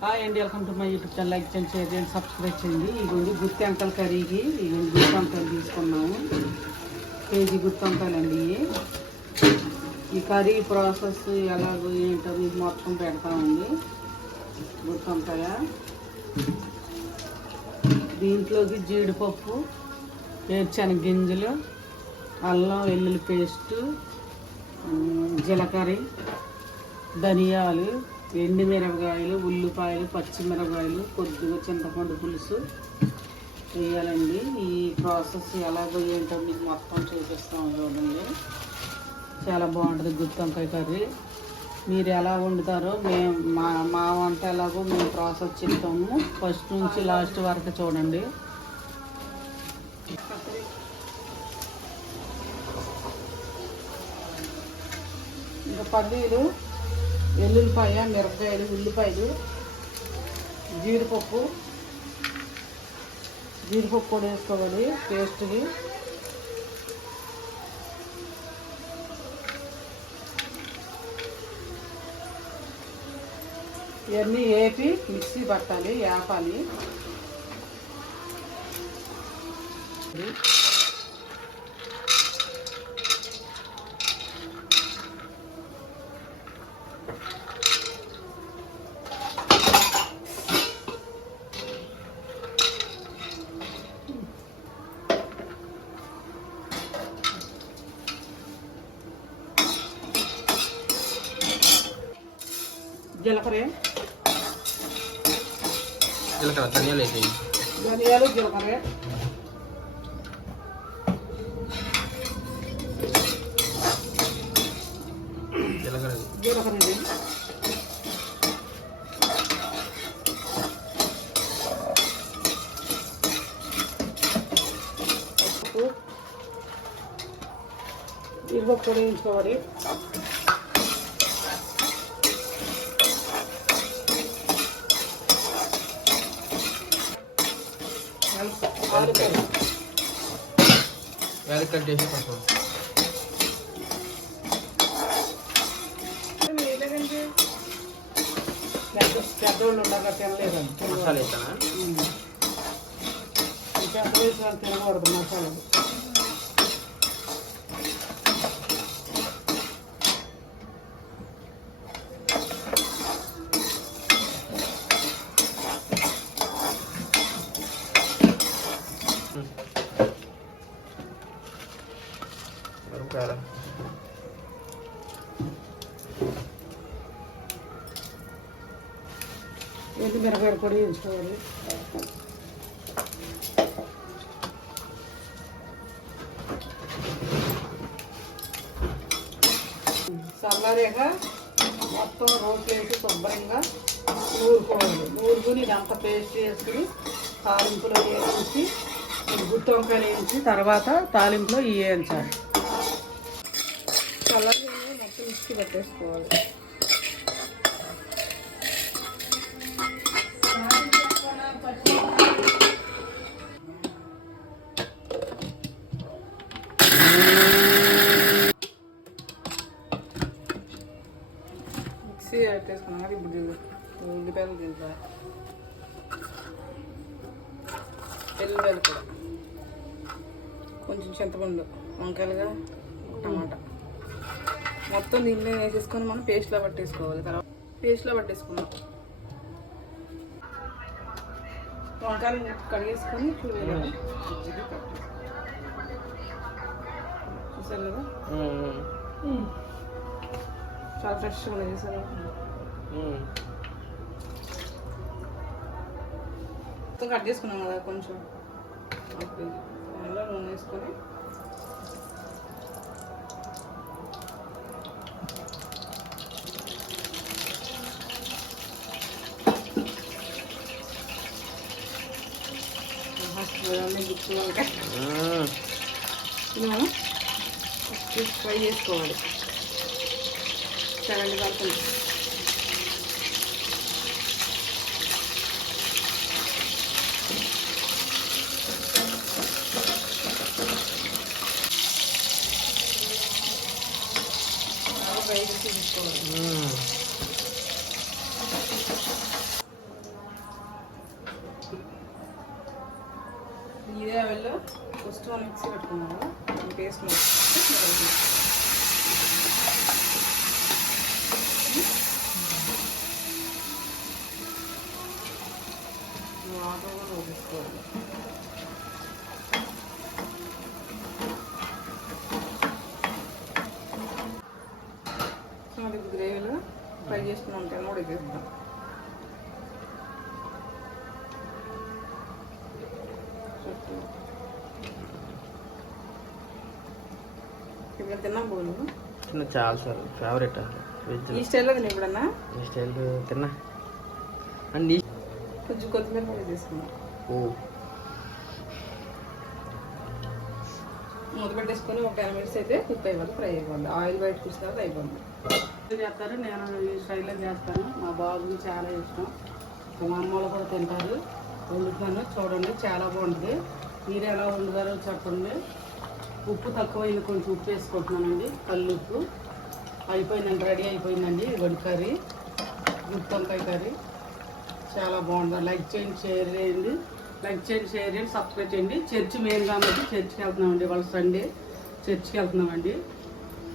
Hi అండి, welcome to my YouTube channel. Like చేయండి, share చేయండి, సబ్స్క్రైబ్ చేయండి. ఇదిగోండి గుత్తి వంకాయల కర్రీకి ఇదిగోండి గుత్తి వంకాయలు తీసుకున్నాము. కేజీ గుత్తి వంకాయలు అండి. ఈ కర్రీ ప్రాసెస్ ఎలాగో ఏంటో మీకు మొత్తం పెడతామండి. గుత్తి వంకాయ దీంట్లోకి జీడిపప్పు, వేరుశనగ గింజలు, అల్లం వెల్లుల్లి పేస్టు, జీలకర్ర, ధనియాలు, ఎండుమిరపకాయలు, ఉల్లిపాయలు, పచ్చిమిరపకాయలు, కొద్దిగా చింతపండు పులుసు వేయాలండి. ఈ ప్రాసెస్ ఎలాగో ఏంటో మీకు మొత్తం చూపిస్తాము చూడండి. చాలా బాగుంటుంది గుత్తి వంకాయ కర్రీ. మీరు ఎలా వండుతారో మా వంట ఎలాగో మేము ప్రాసెస్ చెప్తాము. ఫస్ట్ నుంచి లాస్ట్ వరకు చూడండి. ఇంకా పల్లీలు, వెల్లుల్లిపాయ, మిరపకాయలు, ఉల్లిపాయలు, జీడిపప్పు కూడా వేసుకోవాలి పేస్ట్కి. ఇవన్నీ వేపి మిక్సీ పట్టాలి, వేపాలి. జీలకర్ర, ధనియాలు వేసేయి. ధనియాలు, జీలకర్ర, జీలకర్ర జీడిపప్పు కూడా వేయించుకోవాలి. యాలక్కలు చేసి కొంచెం పెద్దోళ్ళు ఉండగా తినలేదండి. మసాలా వేస్తానా? పెద్ద వయసు వాళ్ళు తినకూడదు మసాలాలు. ఎండు మిరపకాయలు పొడి వేసుకోవాలి. చల్లారాక మొత్తం రోట్లు వేసి శుభ్రంగా నూరుకోవాలి. నూరుకుని ఇదంతా పేస్ట్ వేసుకుని తాలింపులో వేయించి గుత్తి వంకాయలు వేయించి తర్వాత తాలింపులో వేయించాలి. చల్లారి మొత్తం మిక్సీ పెట్టేసుకోవాలి. మిక్సీ పెట్టేసుకున్నాం కదా. ఇప్పుడు ఉల్లిపాయలు తింటా, ఎల్లిపాయలు కూడా, కొంచెం చింతపండు, వంకాయలుగా, టమాటా మొత్తం దీంట్లో వేసేసుకొని మనం పేస్ట్లో పట్టేసుకోవాలి. తర్వాత పేస్ట్లో పట్టేసుకున్నాం. వంకాయలు కడిగేసుకొని చూడాలి. చూసారు కదా, చాలా ఫ్రెష్గా చేశారు. మొత్తం కట్ చేసుకున్నాం కదా, కొంచెం నూనె వేసుకొని ఫ్రై చేసుకోవాలి. సరే పడుతుంది. ఫ్రై చేసి తీసుకోవాలి. ఇదే ఆయిల్లో ఫస్ట్ మనం మిక్సీ పెట్టుకున్నాము పేస్ట్ వాటర్ కూడా వేసుకోవాలి. మరి గ్రేవీలో ఫ్రై చేసుకుని ఉంటాను కూడా వేసేస్తాం. ఇప్పుడు తిన్నా బోలు తిన్న చాలా సార్ ఫేవరెట్ వెజ్ ఈ స్టైల్లో తిన్నా ఎప్పుడన్నా ఈ స్టైల్ తిన్నా అండి. కొంచెం కొత్తిమీర కూడా తీసుకున్నాం. మూత పెట్టేసుకొని ఒక 10 మినిట్స్ అయితే కుక్ అయిపోతుంది, ఫ్రై అయిపోద్ది. ఆయిల్ బయట చూసిన తర్వాత అయిపోద్ది. చేస్తారు, నేను ఈ స్టైల్లో చేస్తాను. మా బాబుకి చాలా ఇష్టం, మా అమ్మ వాళ్ళు కూడా తింటారు. వండుతున్నాను చూడండి, చాలా బాగుంటుంది. మీరు ఎలా వండుతారో చెప్పండి. ఉప్పు తక్కువైంది, కొంచెం ఉప్పు వేసుకుంటున్నానండి, కళ్ళు ఉప్పు. అయిపోయిందండి, రెడీ అయిపోయిందండి. వడి కర్రీ, గుత్తి వంకాయ కర్రీ చాలా బాగుంటుంది. లైక్ చేయండి, షేర్ చేయండి, సబ్స్క్రైబ్ చేయండి. చర్చి మెయిన్ కాబట్టి చర్చికి వెళ్తున్నామండి. వాళ్ళ సండే చర్చికి వెళ్తున్నామండి.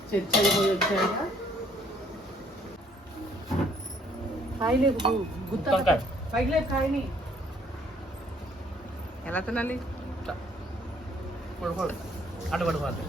చర్చి అయిపోయి వచ్చాక కాయలేదు గుత్త పైలేదు కాయని ఎలా తినాలి? అటు పడుకోవాలి.